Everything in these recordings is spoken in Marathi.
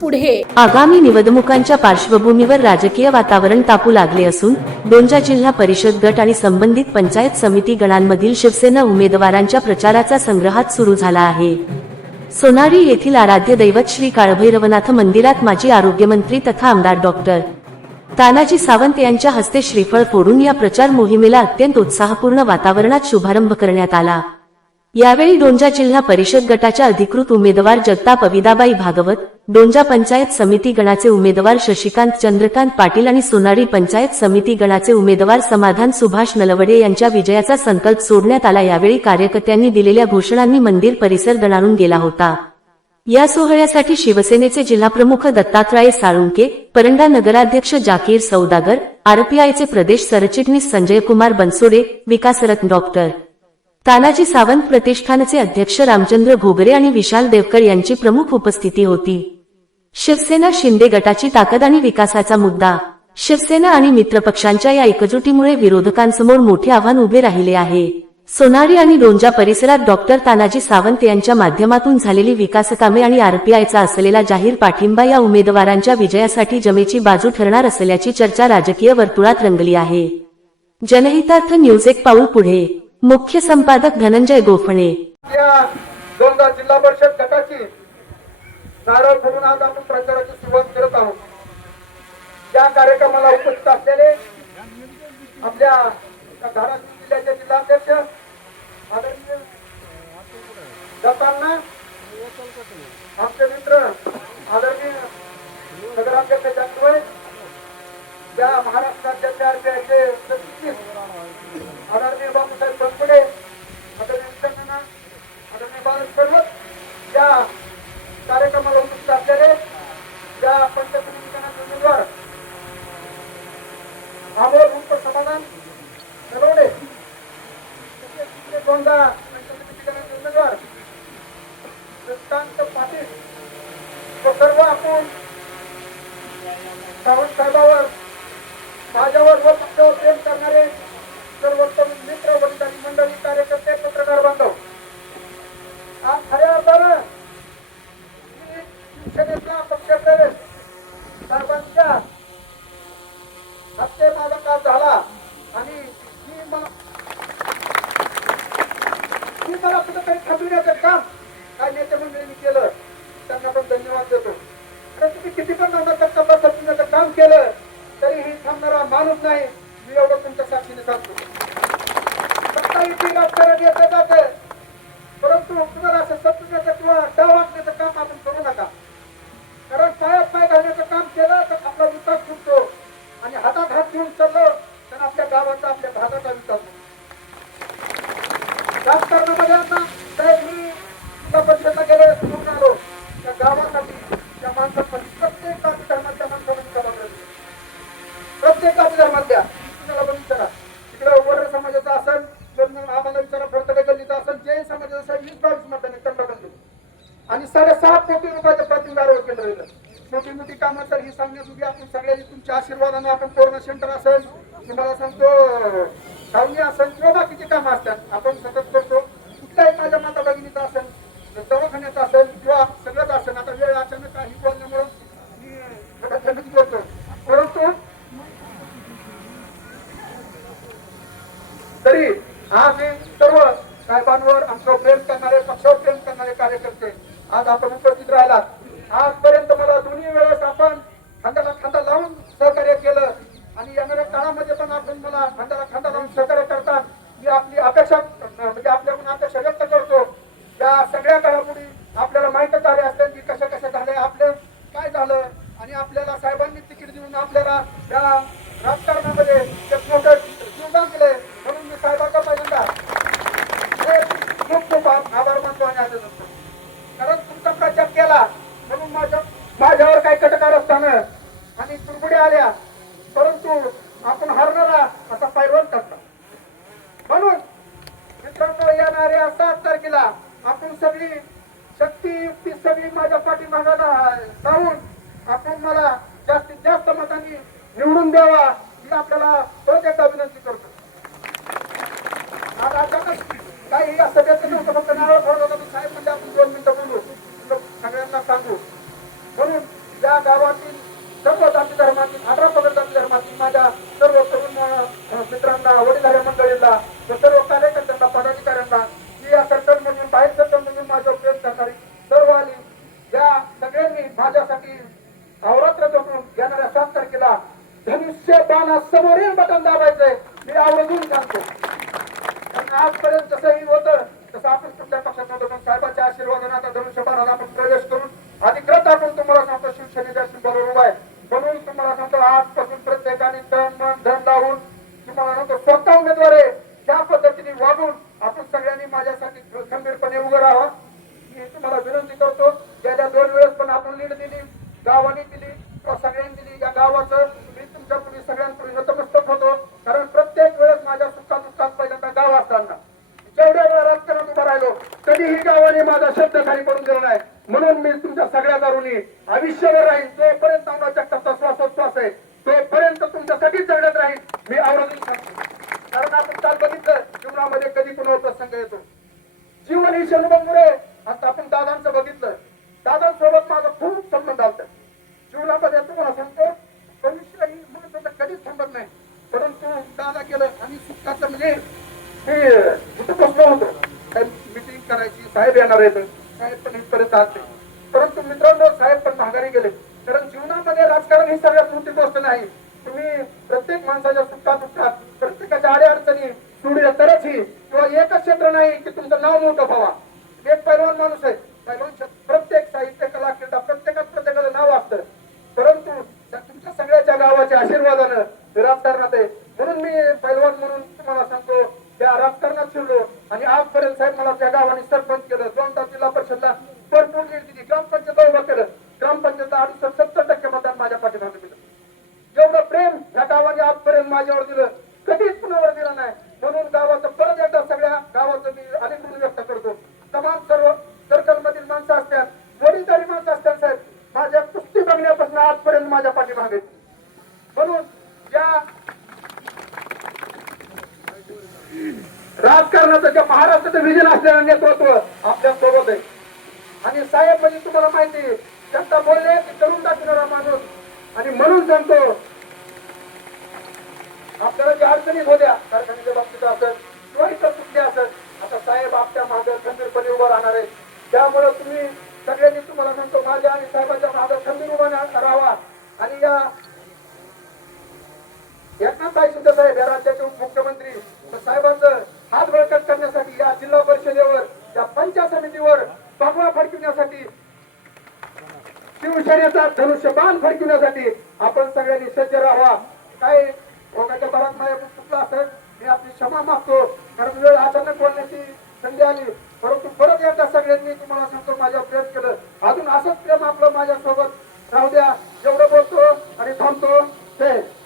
पुढे. आगामी निवडणुकांच्या पार्श्वभूमीवर राजकीय वातावरण तापू लागले असून दोनजा जिल्हा परिषद गट आणि संबंधित पंचायत समिती गणांमधील शिवसेना उमेदवारांच्या प्रचाराचा संग्रहात सुरू झाला आहे. सोनारी येथील आराध्य दैवत श्री काळभैरवनाथ मंदिरात माजी आरोग्यमंत्री तथा आमदार डॉक्टर तानाजी सावंत यांच्या हस्ते श्रीफळ फोडून या प्रचार मोहिमेला अत्यंत उत्साहपूर्ण वातावरणात शुभारंभ करण्यात आला. यावेळी दोनजा जिल्हा परिषद गटाच्या अधिकृत उमेदवार जगताप अविदाबाई भागवत, दोनजा पंचायत समिती गणाचे उमेदवार शशिकांत चंद्रकांत पाटील आणि सोनारी पंचायत समिती गणाचे उमेदवार समाधान सुभाष नलवडे यांच्या विजयाचा संकल्प सोडण्यात आला. यावेळी कार्यकर्त्यांनी दिलेल्या घोषणांनी मंदिर परिसर दणाणून गेला होता. या सोहळ्यासाठी शिवसेनेचे जिल्हाप्रमुख दत्तात्रय साळुंके, परंडा नगराध्यक्ष जाकीर सौदागर, आरपीआयचे प्रदेश सरचिटणीस संजयकुमार बनसोडे, विकासरत्न डॉक्टर तानाजी सावंत प्रतिष्ठानचे अध्यक्ष रामचंद्र घोगरे आणि विशाल देवकर यांची प्रमुख उपस्थिती होती. शिवसेना शिंदे गटाची ताकद आणि विकासाचा मुद्दा. शिवसेना आणि मित्रपक्षांच्या या एकजुटीमुळे विरोधकांसमोर मोठे आव्हान उभे राहिले आहे. सोनारी आणि दोनजा परिसरात डॉक्टर तानाजी सावंत यांच्या माध्यमातून झालेली विकासकामे आणि आरपीआयचा असलेला जाहीर पाठिंबा या उमेदवारांच्या विजयासाठी जमेची बाजू ठरणार असल्याची चर्चा राजकीय वर्तुळात रंगली आहे. जनहितार्थ न्यूज एक पाऊल पुढे. मुख्य संपादक धनंजय गोफणे. दोनदा जिल्हा परिषद गटाची नारळ फोडून आज आपण प्रचाराची सुरुवात करत आहोत. या कार्यक्रमाला उपस्थित असलेले आपल्या धाराशिव जिल्ह्याचे जिल्हाध्यक्ष आदरणीय दत्तांना, आमचे मित्र आदरणीय नगराध्यक्ष जागवय, या महाराष्ट्र राज्याचे आरपीआयचे सरचिटणीस आदरणीय बापूसाहेब बनसोडे, आदरणीय विचारणारा आदरणीय बाळासाहेब सर्वत, या कार्यक्रमाला उपस्थित असलेले या पंचायत समितीचे उमेदवार आमोद उर्फ समाधान नलवडे, दोनदा पंचायत समितीचे उमेदवार शशिकांत पाटील व सर्व आपण सावंत साहेबावर, माझ्यावर व पक्षावर प्रेम करणारे सर्वोत्तम मित्र वरिष्ठांची मंडळी, कार्यकर्ते, पत्रकार बांधव, आज खऱ्या अर्थानं शिवसेनेचा पक्षप्रवेश साहेबांच्या हस्ते माझा काळ झाला आणि मला कुठेतरी थांबविण्याचं काम काही नेते मंडळींनी केलं, त्यांना पण धन्यवाद देतो. कारण तुम्ही किती पण थांबविण्याचं काम केलं तरीही थांबणारा माणूस नाही, मी एवढं तुमच्या साक्षीने सांगतो. सत्ता युती राजकारण येतं जातं, परंतु तुम्हाला असं सत्तेचं किंवा डाव आखण्याचं काम आपण करू नका. कारण पायात पाय घालण्याचं काम केलं तर आपला विकास फुटतो आणि हातात हात घेऊन चाललो तर आपल्या गावाचा, आपल्या भागाचा विकास होतो. राजकारणामध्ये आता साहेब मी जिल्हा परिषदला गेले समोरून आलो, त्या गावासाठी, त्या माणसासाठी, प्रत्येक जाती धर्माच्या माणसाला जबाबदारी, प्रत्येक जाती धर्मातल्या तुम्हाला पण विचारा. तिकडे वर्ग समाजाचा असेल, आम्हाला विचारा फडतडे गल्लीचा असेल, जैन समाजाचा असेल, 20-22 मतदान त्यांना पण आणि 6.5 कोटी रुपयाचं प्रतिनिधी आरोग्य केंद्र दिलं. मोठी मोठी कामं तर ही सांगण्यात आपण सगळ्यांनी तुमच्या आशीर्वादाने आपण कोरोना सेंटर असेल, तुम्हाला सांगतो छावणी असेल किंवा बाकीची कामं असतात आपण सतत करतो. कुठल्याही माझ्या माता भगिनीचा असेल, दवाखान्याचा असेल किंवा सगळंच असेल. आता वेळ अचानक काही बोलण्यामुळे मी बोलतो, परंतु तरी आज हे सर्व साहेबांवर आमच्यावर प्रेम करणारे, पक्षावर प्रेम करणारे कार्यकर्ते आज आपण उपस्थित राहिलात. आजपर्यंत मला दोन्ही वेळेस आपण खांद्याला खांदा लावून सहकार्य केलं आणि येणाऱ्या काळामध्ये पण आपण मला खांद्याला खांदा लावून सहकार्य करता. मी आपली अपेक्षा म्हणजे आपल्याकडून अपेक्षा व्यक्त करतो. या सगळ्या घडामोडी आपल्याला माहितच झाले असतील की कशा कशा झाल्या, आपलं काय झालं आणि आपल्याला साहेबांनी तिकीट देऊन आपल्याला या राजकारणामध्ये एक मोठं योगदान दिले, म्हणून मी साहेबांचा पहिल्यांदा खूप खूप आभार मानतो आणि आदर करतो. कारण तुमचा प्रचार केला म्हणून माझ्यावर काही कटकार असताना आणि तुरबुड्या आल्या, परंतु आपण हरणारा असा पैलवान करता. म्हणून मित्रांनो, येणाऱ्या 7 तारखेला आपण सगळी शक्ती युक्ती सगळी माझ्या पाठीमागाला लावून आपण मला जास्तीत जास्त मतांनी निवडून द्यावा मी आपल्याला परत एकदा विनंती करतो. आज अचानक काही असं व्यक्त नव्हतं, फक्त नारळ फोडत होता साहेब म्हणजे आपण 2 मिनिटं बोलू, सगळ्यांना सांगू म्हणून साहेबांना, वडीलधाऱ्या मंडळींना, व सर्व कार्यकर्त्यांना, पदाधिकाऱ्यांना, की या सर्कलमधून बाहेर सर्कलमधून माझ्यावर प्रेम करणारी सर्व आली, या सगळ्यांनी माझ्यासाठी अवरात्र झोपून येणाऱ्या 7 तारखेला धनुष्य बाणासमोरील बटन दाबायचंय मी आवर्जून सांगतो. कारण आजपर्यंत जसंही होतं तसं आपण कुठल्या पक्षात नव्हतं, पण साहेबांच्या आशीर्वादाने आता धनुष्य बाणाला आपण प्रवेश करून अधिकृत आपण तुम्हाला सांगतो शिवसेनेच्या सिंबलवर उभा आहे. म्हणून तुम्हाला सांगतो आजपासून प्रत्येकाने तन मन धन लावून तुम्हाला सांगतो स्वतः उमेदवार त्या पद्धतीने वागून आपण सगळ्यांनी माझ्यासाठी खंबीरपणे उभं राहावं मी तुम्हाला विनंती करतो. गेल्या 2 वेळेस पण आपण लीड दिली, गावाने दिली, सगळ्यांनी दिली. या गावाचं मी तुमच्यापूर्वी सगळ्यांपूर्वी नतमस्तक होतो. कारण प्रत्येक वेळेस माझ्या सुखात दुःखात पहिल्यांदा गाव असताना जेवढ्या वेळा राजकारणात उभा राहिलो कधीही गावाने माझा शब्द खाली पडून दिला नाही. म्हणून मी तुमच्या सगळ्या दारूनी आयुष्यभर राहीन. जोपर्यंत आमच्या टप्पा श्वासोच्छ्वास आहे तोपर्यंत तुमच्यासाठी जगण्यात राहील मी आवर्जून सांगतो. कारण आपण काल बघितलं जीवनामध्ये कधी कुणावर प्रसंग येतो. जीवन ही क्षणभंगुर आता आपण दादांचं बघितलं. दादांसोबत माझा खूप संबंध आलता. जीवनामध्ये तुम्हाला सांगतो भविष्य ही महत्वाचं कधीच थांबत नाही. परंतु दादा केलं आणि सुखाचं म्हणजे होतो मिटिंग करायची, साहेब येणार आहेत, साहेब पण इथपर्यंत आले. परंतु मित्रांनो साहेब पण माघारी गेले. कारण जीवनामध्ये राजकारण ही सगळ्यात मोठी गोष्ट नाही. तुम्ही प्रत्येक माणसाच्या सुखात दुःखात प्रत्येकाच्या अडचणी सोडल्या तरच ही किंवा एकच क्षेत्र नाही की तुमचं नाव मोठं व्हावा. एक पैलवान माणूस आहे, पैलवान प्रत्येक साहित्य कला क्रीडा प्रत्येकाचं नाव असतं. परंतु तुमच्या सगळ्याच्या गावाच्या आशीर्वादानं राजकारणात आहे. म्हणून मी पैलवान म्हणून तुम्हाला सांगतो त्या राजकारणात शिरलो आणि आजपर्यंत साहेब मला त्या गावाने सरपंच केलं. 2 तास जिल्हा परिषदला भरपूर लीड दिली. ग्रामपंचायत उभा केलं. ग्रामपंचायतला 68-70% मतदान माझ्या पाठीमागे दिलं. एवढं प्रेम या गावाने आजपर्यंत माझ्यावर दिलं कधीच कुणावर दिलं नाही. म्हणून गावाचं परत एकदा सगळ्या गावाचं मी अनेक ऋण व्यक्त करतो. तमाम सर्व सर्कल मधील माणसं असतात, वडीलधारी माणसं असतात साहेब माझ्या कुस्ती बघण्यापासून आजपर्यंत माझ्या पाठीमागे. म्हणून या राजकारणाचं ज्या महाराष्ट्राचं विजन असलेलं नेतृत्व आपल्या सोबत आहे. आणि साहेब म्हणजे तुम्हाला माहिती आहे त्यांचा बोलले की करून दाखवणारा माणूस. आणि म्हणून सांगतो आपल्याला ज्या अडचणीत होत्या कारखान्याच्या बाबतीत असत किंवा इतर कुठल्या असत आता साहेब आपल्या मागे खंबीरपणे उभं राहणार आहे. त्यामुळे तुम्ही सगळ्यांनी तुम्हाला सांगतो माझ्या आणि साहेबांच्या मागे खंबीर उभा राहावा. आणि या एकनाथ शिंदे साहेब या राज्याचे उपमुख्यमंत्री साहेबांचं हात बळकट करण्यासाठी या जिल्हा परिषदेवर या पंचायत समितीवर भगवा फडकविण्यासाठी शिवसेनेचा धनुष्यबाण फडकविण्यासाठी आपण सगळ्यांनी सज्ज राहावा. काय रोगाच्या भरात माझ्या चुकलं असेल मी आपली क्षमा मागतो. कारण वेळ अचानक बोलण्याची संधी आली. परंतु परत एकदा सगळ्यांनी तुम्हाला सांगतो माझ्यावर प्रेम केलं. अजून असंच प्रेम आपलं माझ्यासोबत राहू द्या. एवढं बोलतो आणि थांबतो. ते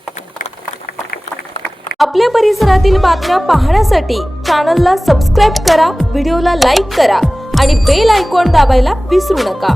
आपल्या परिसरातील बातम्या पाहण्यासाठी चॅनलला सबस्क्राईब करा, व्हिडिओला लाईक करा आणि बेल आयकॉन दाबायला विसरू नका.